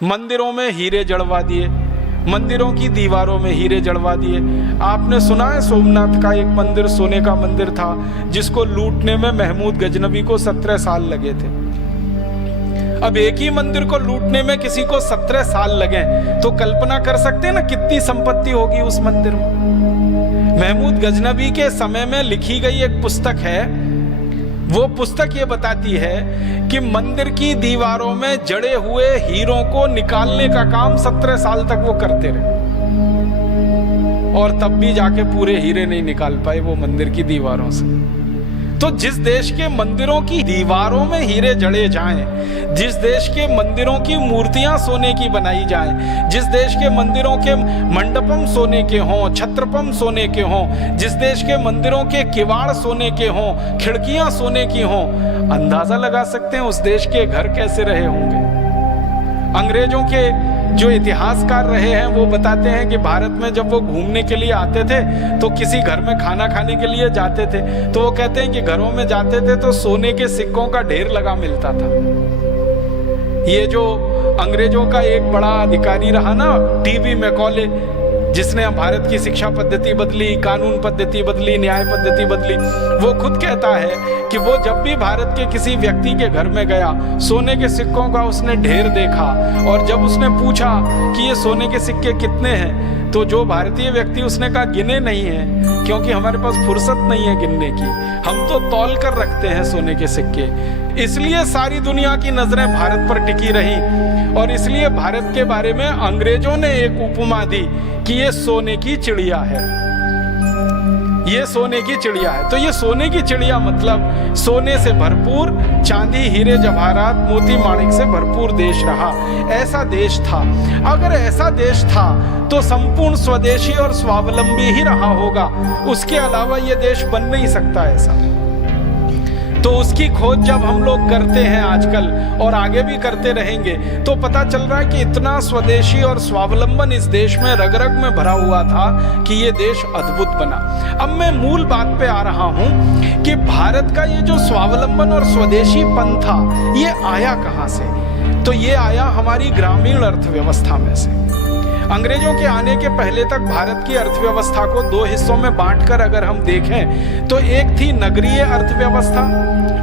मंदिरों में हीरे जड़वा दिए, मंदिरों की दीवारों में हीरे जड़वा दिए। आपने सुना है सोमनाथ का एक मंदिर सोने का मंदिर था जिसको लूटने में महमूद गजनवी को 17 साल लगे थे। अब एक ही मंदिर को लूटने में किसी को 17 साल लगे तो कल्पना कर सकते हैं ना कितनी संपत्ति होगी उस मंदिर में। महमूद गजनवी के समय में लिखी गई एक पुस्तक है, वो पुस्तक ये बताती है कि मंदिर की दीवारों में जड़े हुए हीरों को निकालने का काम 17 साल तक वो करते रहे और तब भी जाके पूरे हीरे नहीं निकाल पाए वो मंदिर की दीवारों से। तो जिस देश के मंदिरों की दीवारों में हीरे जड़े जाएं, जिस देश के मंदिरों की मूर्तियां सोने की बनाई जाएं, जिस देश के मंदिरों के मंडपम सोने के हों, छत्रपम सोने के हों, जिस देश के मंदिरों के किवाड़ सोने के हों, खिड़कियां सोने की हों, अंदाजा लगा सकते हैं उस देश के घर कैसे रहे होंगे। अंग्रेजों के जो इतिहासकार रहे हैं वो बताते हैं कि भारत में जब वो घूमने के लिए आते थे तो किसी घर में खाना खाने के लिए जाते थे तो वो कहते हैं कि घरों में जाते थे तो सोने के सिक्कों का ढेर लगा मिलता था। ये जो अंग्रेजों का एक बड़ा अधिकारी रहा ना, टीबी मैकॉले, जिसने भारत की शिक्षा पद्धति बदली, कानून पद्धति बदली, न्याय पद्धति बदली, वो खुद कहता है कि वो जब भी भारत के किसी व्यक्ति के घर में गया सोने के सिक्कों का उसने ढेर देखा और जब उसने पूछा कि ये सोने के सिक्के कितने हैं तो जो भारतीय व्यक्ति उसने कहा गिने नहीं है क्योंकि हमारे पास फुर्सत नहीं है गिनने की, हम तो तौल कर रखते हैं सोने के सिक्के। इसलिए सारी दुनिया की नजरें भारत पर टिकी रही और इसलिए भारत के बारे में अंग्रेजों ने एक उपमा दी कि ये सोने की चिड़िया है, ये सोने की चिड़िया है। तो ये सोने की चिड़िया मतलब सोने से भरपूर, चांदी हीरे जवाहरात मोती माणिक से भरपूर देश रहा। ऐसा देश था। अगर ऐसा देश था तो संपूर्ण स्वदेशी और स्वावलंबी ही रहा होगा, उसके अलावा ये देश बन नहीं सकता ऐसा। तो उसकी खोज जब हम लोग करते हैं आजकल और आगे भी करते रहेंगे तो पता चल रहा है कि इतना स्वदेशी और स्वावलंबन इस देश में रग रग में भरा हुआ था कि ये देश अद्भुत बना। अब मैं मूल बात पे आ रहा हूं कि भारत का ये जो स्वावलंबन और स्वदेशीपन था ये आया कहां से? तो ये आया हमारी ग्रामीण अर्थव्यवस्था में से। अंग्रेजों के आने के पहले तक भारत की अर्थव्यवस्था को दो हिस्सों में बांटकर अगर हम देखें तो एक थी नगरीय अर्थव्यवस्था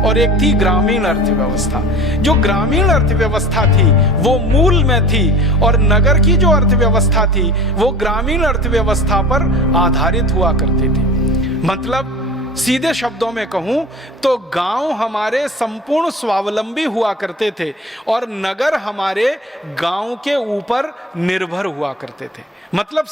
और एक थी ग्रामीण अर्थव्यवस्था। जो ग्रामीण अर्थव्यवस्था थी वो मूल में थी और नगर की जो अर्थव्यवस्था थी वो ग्रामीण अर्थव्यवस्था पर आधारित हुआ करती थी। मतलब सीधे शब्दों में कहूं तो गांव हमारे संपूर्ण स्वावलंबी हुआ करते थे और नगर हमारे गांव के ऊपर निर्भर हुआ करते थे। मतलब